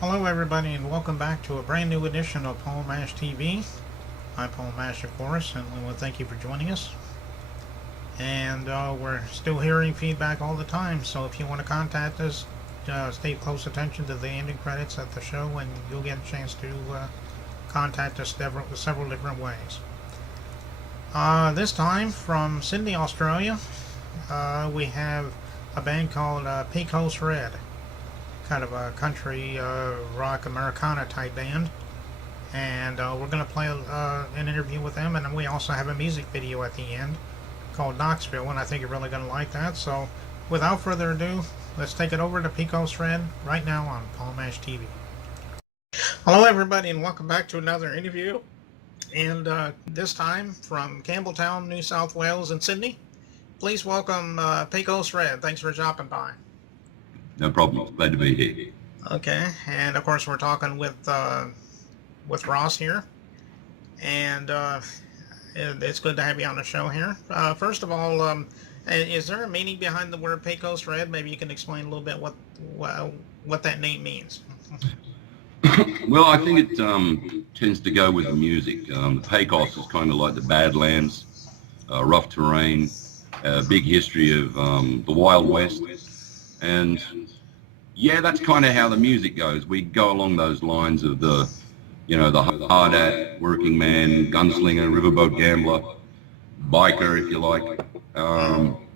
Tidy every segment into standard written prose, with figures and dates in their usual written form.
Hello, everybody, and welcome back to a brand new edition of Paul Mash TV. I'm Paul Mash, of course, and we want to thank you for joining us. And we're still hearing feedback all the time, so if you want to contact us, stay close attention to the ending credits at the show, and you'll get a chance to contact us several different ways. This time from Sydney, Australia, we have a band called Pecos Red, kind of a country rock Americana type band. And we're going to play an interview with them, and we also have a music video at the end called Knoxville, and I think you're really going to like that. So, without further ado, let's take it over to Pecos Red right now on Paul Mash TV. Hello, everybody, and welcome back to another interview. And this time from Campbelltown, New South Wales, and Sydney. Please welcome Pecos Red. Thanks for dropping by. No problem. Glad to be here. Okay, and of course we're talking with Ross here, and it's good to have you on the show here. First of all, is there a meaning behind the word Pecos Red? Maybe you can explain a little bit what that name means. Well, I think it tends to go with the music. The Pecos is kind of like the Badlands, rough terrain, big history of the Wild West, and yeah, that's kind of how the music goes. We go along those lines of the hard-at, working man, gunslinger, riverboat gambler, biker, if you like.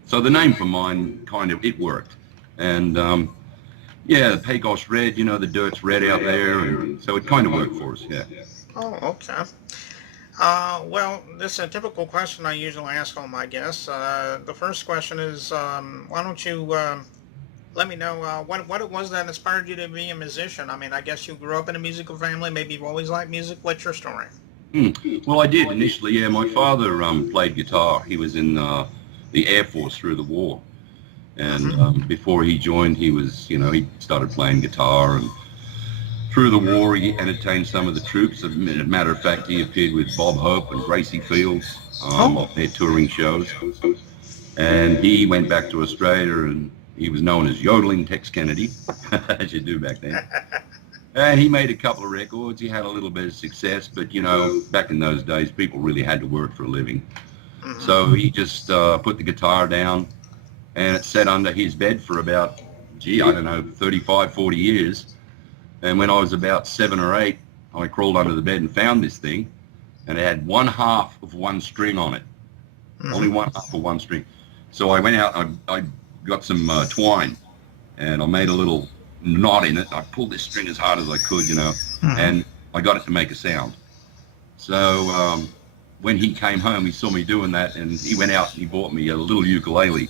So the name for mine, it worked. And yeah, the Pecos Red, the dirt's red out there, and so it kind of worked for us, yeah. Oh, okay. Well, this is a typical question I usually ask all my guests. The first question is, why don't you let me know what it was that inspired you to be a musician? I mean, I guess you grew up in a musical family. Maybe you've always liked music. What's your story? Well, I did initially, yeah. My father played guitar. He was in the Air Force through the war. And before he joined, he started playing guitar. And through the war, he entertained some of the troops. As a matter of fact, he appeared with Bob Hope and Gracie Fields on their touring shows. And he went back to Australia, and he was known as Yodeling Tex Kennedy, as you do back then. And he made a couple of records. He had a little bit of success, but back in those days, people really had to work for a living. So he just put the guitar down, and it sat under his bed for about, 35, 40 years. And when I was about 7 or 8, I crawled under the bed and found this thing, and it had one half of one string on it. Only one half of one string. So I went out, I got some twine, and I made a little knot in it. I pulled this string as hard as I could, and I got it to make a sound. So when he came home, he saw me doing that, and he went out and he bought me a little ukulele.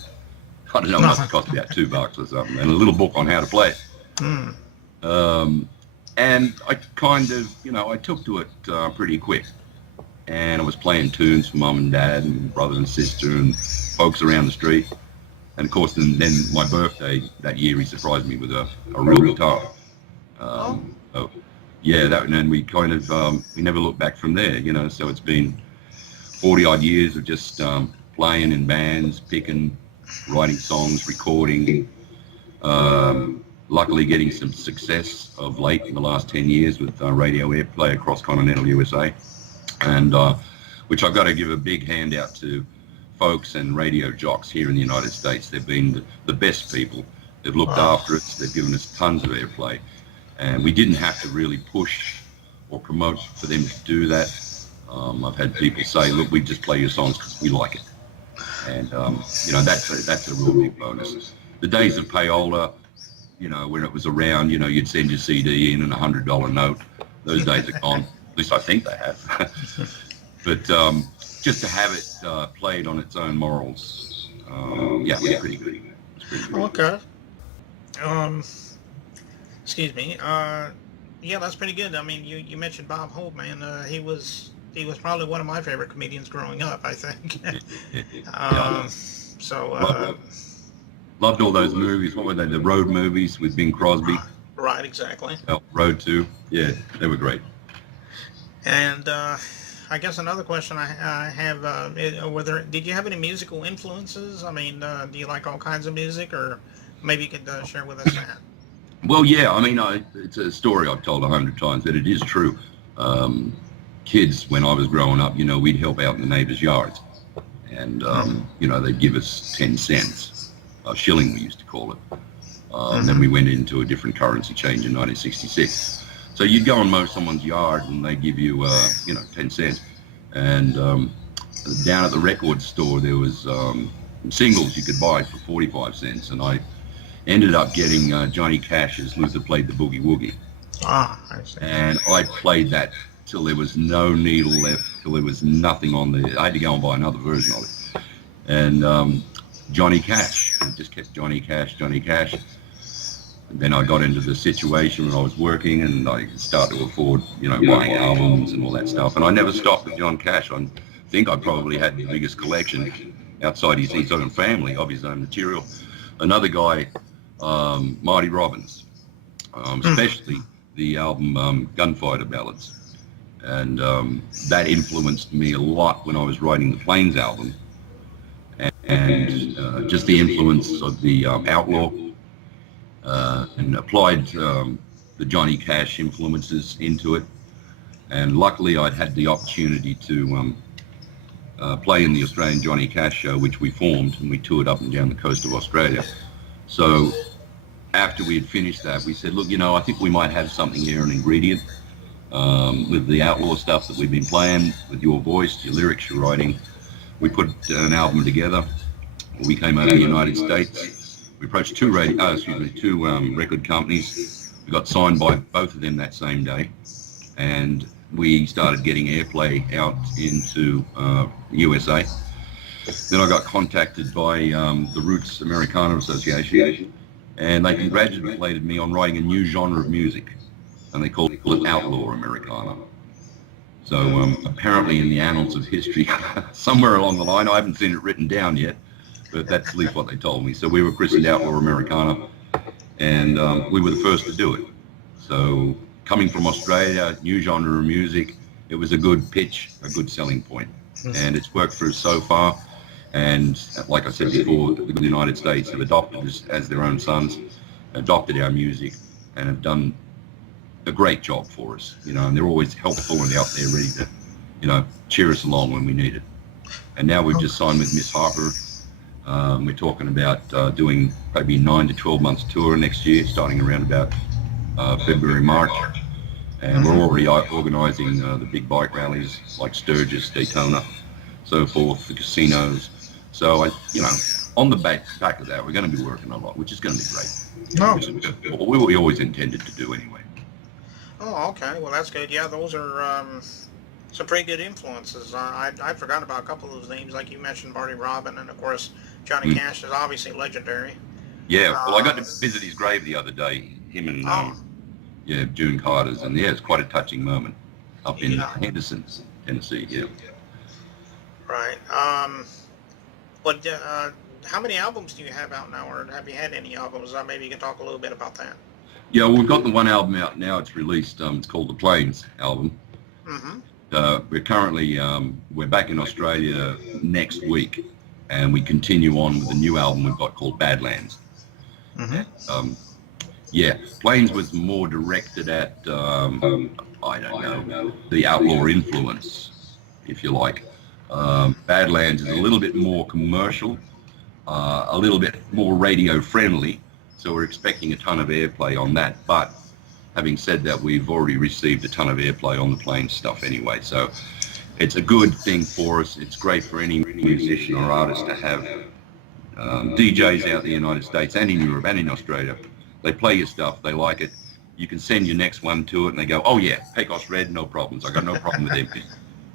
I don't know, it must have cost about $2 or something, and a little book on how to play it. And I kind of, I took to it pretty quick. And I was playing tunes for mum and dad and brother and sister and folks around the street. And of course, then my birthday that year, he surprised me with a real guitar. So yeah, and then we kind of, we never looked back from there, so it's been 40 odd years of just playing in bands, picking, writing songs, recording, luckily getting some success of late in the last 10 years with radio airplay across continental USA. And which I've got to give a big hand out to folks and radio jocks here in the United States. They've been the best people. They've looked after us. They've given us tons of airplay. And we didn't have to really push or promote for them to do that. I've had people say, look, we just play your songs because we like it. And, that's a real big bonus. The days of payola, when it was around, you'd send your CD in and $100 note. Those days are gone. At least I think they have. But just to have it played on its own morals, it's pretty good. Okay. Excuse me. Yeah, that's pretty good. I mean, you mentioned Bob Hope, man. He was probably one of my favorite comedians growing up, I think. Loved all those movies. What were they? The road movies with Bing Crosby. Right, exactly. Road 2. Yeah, they were great. And I guess another question I have, did you have any musical influences? I mean, do you like all kinds of music, or maybe you could share with us that? Well, yeah, I mean, it's a story I've told 100 times, but it is true. Kids, when I was growing up, we'd help out in the neighbors' yards, and they'd give us 10 cents, a shilling we used to call it. Then we went into a different currency change in 1966. So you'd go and mow someone's yard, and they give you, 10 cents. And down at the record store, there was singles you could buy for 45 cents, and I ended up getting Johnny Cash's Luther Played the Boogie Woogie. Ah, I see. And I played that till there was no needle left, till there was nothing on there. I had to go and buy another version of it. And Johnny Cash, I just kept Johnny Cash, Johnny Cash. And then I got into the situation when I was working, and I started to afford, buying albums and all that stuff. And I never stopped with John Cash. I think I probably had the biggest collection outside his own family of his own material. Another guy, Marty Robbins, especially the album Gunfighter Ballads. And that influenced me a lot when I was writing the Plains album. And just the influence of the Outlaw, and applied the Johnny Cash influences into it. And luckily I'd had the opportunity to play in the Australian Johnny Cash show, which we formed, and we toured up and down the coast of Australia. So after we had finished that, we said, look, I think we might have something here, an ingredient, with the Outlaw stuff that we've been playing, with your voice, your lyrics, your writing. We put an album together. We came over to the United States. We approached two record companies. We got signed by both of them that same day, and we started getting airplay out into USA. Then I got contacted by the Roots Americana Association, and they congratulated me on writing a new genre of music, and they called it Outlaw Americana. So apparently in the annals of history, somewhere along the line, I haven't seen it written down yet, but that's at least what they told me. So we were christened Outlaw Americana, and we were the first to do it. So coming from Australia, new genre of music, it was a good pitch, a good selling point. And it's worked for us so far. And like I said before, the United States have adopted us as their own sons, adopted our music, and have done a great job for us, and they're always helpful and out there ready to, cheer us along when we need it. And now we've just signed with Miss Harper. We're talking about doing maybe 9 to 12 months tour next year, starting around about February, March. And we're already organising the big bike rallies like Sturgis, Daytona, so forth, the casinos. So, on the back of that, we're going to be working a lot, which is going to be great. Oh. Which is what we always intended to do anyway. Oh, okay. Well, that's good. Yeah, those are some pretty good influences. I forgot about a couple of those names, like you mentioned, Marty Robbins, and of course, Johnny Cash is obviously legendary. Yeah, well, I got to visit his grave the other day, him and June Carter's, and it's quite a touching moment up in Henderson, Tennessee. Yeah. Right. But how many albums do you have out now, or have you had any albums? Maybe you can talk a little bit about that. Yeah, well, we've got the one album out now. It's released. It's called the Plains album. We're currently we're back in Australia next week, and we continue on with a new album we've got called Badlands. Plains was more directed at I don't know, the outlaw influence, if you like. Badlands is a little bit more commercial, a little bit more radio friendly. So we're expecting a ton of airplay on that. But having said that, we've already received a ton of airplay on the Plains stuff anyway. So it's a good thing for us. It's great for any musician or artist to have DJs out in the United States and in Europe and in Australia. They play your stuff. They like it. You can send your next one to it, and they go, oh, yeah, Pecos Red, no problems. I got no problem with them.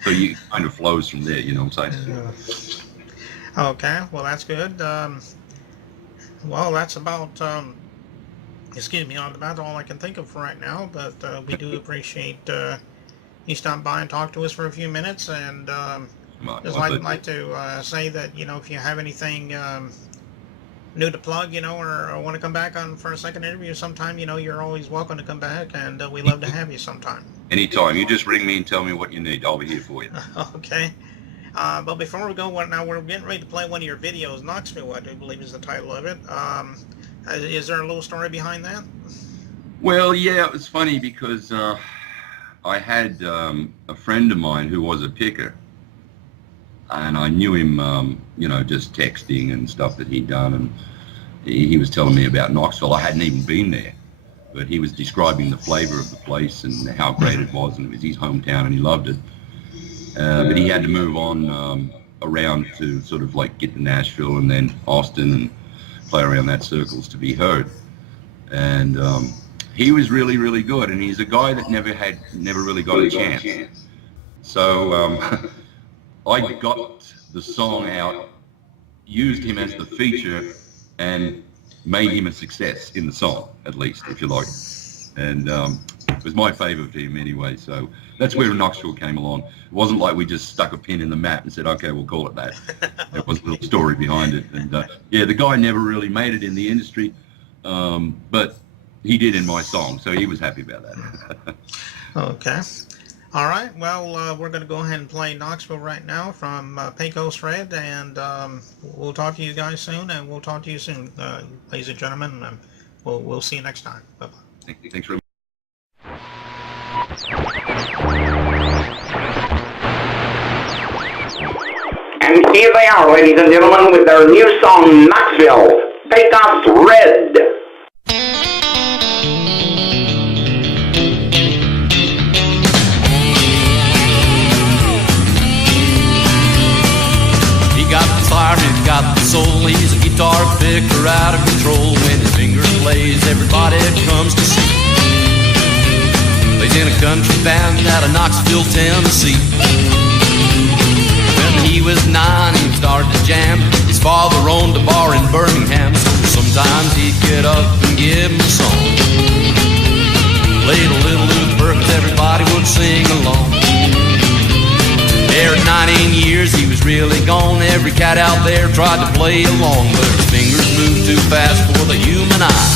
So you kind of flows from there, you know what I'm saying? Okay, well, that's good. Well, that's about, excuse me, about all I can think of for right now, but we do appreciate you stopping by and talk to us for a few minutes, and just like to say that, if you have anything new to plug, or want to come back on for a second interview sometime, you're always welcome to come back, and we love to have you sometime. Anytime. You just ring me and tell me what you need. I'll be here for you. Okay. But before we go, now we're getting ready to play one of your videos, Knoxville, I do believe is the title of it. Is there a little story behind that? Well, yeah, it was funny because I had a friend of mine who was a picker, and I knew him, just texting and stuff that he'd done, and he was telling me about Knoxville. I hadn't even been there, but he was describing the flavor of the place and how great it was, and it was his hometown, and he loved it. But he had to move on around to sort of like get to Nashville and then Austin and play around that circles to be heard. And he was really, really good, and he's a guy that never really got a chance. So I got the song out, used him as the feature, and made him a success in the song, at least, if you like. And it was my favour to him anyway, so that's where Knoxville came along. It wasn't like we just stuck a pin in the map and said, okay, we'll call it that. There was a little story behind it. And the guy never really made it in the industry, but he did in my song, so he was happy about that. Okay. All right. Well, we're going to go ahead and play Knoxville right now from Pecos Red, and we'll talk to you guys soon, and we'll talk to you soon, ladies and gentlemen. We'll see you next time. Bye-bye. Thanks very much. And here they are, ladies and gentlemen, with their new song, Knoxville, Pecos Red. He got the fire, he got the soul. He's a guitar picker out of control. When his fingers plays, everybody comes to see. Plays in a country band out of Knoxville, Tennessee. When he was 9, he started to jam. His father owned a bar in Birmingham, so sometimes he'd get up and give him a song. Played a little Lou Perkins, everybody would sing along. There at 19 years, he was really gone. Every cat out there tried to play along, but his fingers moved too fast for the human eye.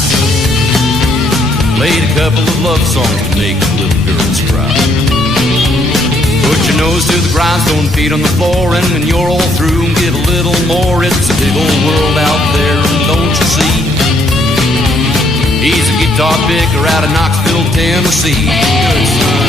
Played a couple of love songs to make the little girls cry. Put your nose to the grindstone, feet on the floor, and when you're all through, give a little more. It's a big old world out there, and don't you see? He's a guitar picker out of Knoxville, Tennessee. Good son.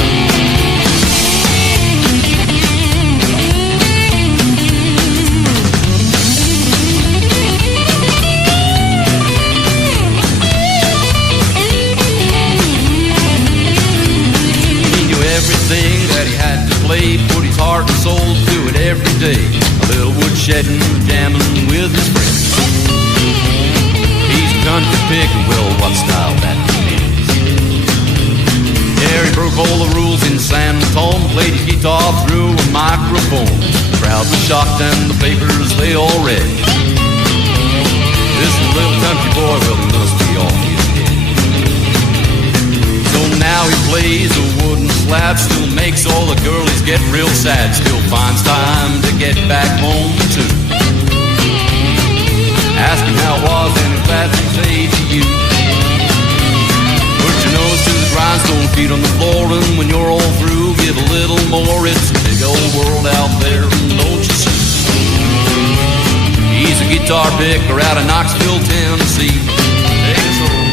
Everything that he had to play, put his heart and soul to it every day. A little woodshedding, jamming with his friends. He's a country picker, well, what style that is. Yeah, he broke all the rules in San Antonio, played his guitar through a microphone. The crowd was shocked and the papers, they all read. This little country boy, well, he must be off his head. So now he plays a wooden slab, still makes all the girlies get real sad, still finds time to get back home too. Ask him how it was and he'll gladly say to you, put your nose to the grindstone, feet on the floor, and when you're all through, give a little more. It's a big old world out there, don't you see? He's a guitar picker out of Knoxville, Tennessee. Take us home.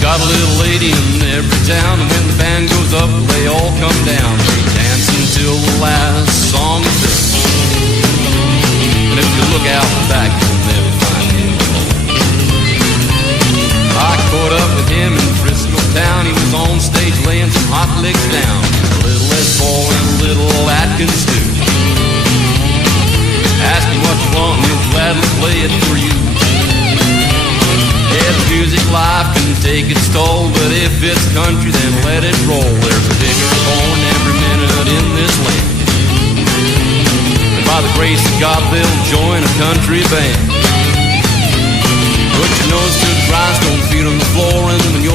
Got a little lady in every town, and when the band goes up, they all come down. They dance until the last song is done. And if you look out the back, you'll never find him alone. I caught up with him in Frisco town. He was on stage laying some hot licks down. A little Les Paul and a little Atkins too. Ask him what you want, and he'll gladly play it for you. Yeah, the music life can take its toll, but if it's country, then let it roll. There's a picker born every minute in this land, and by the grace of God, they'll join a country band. Put your nose to the grindstone, feet on the floor, and when you're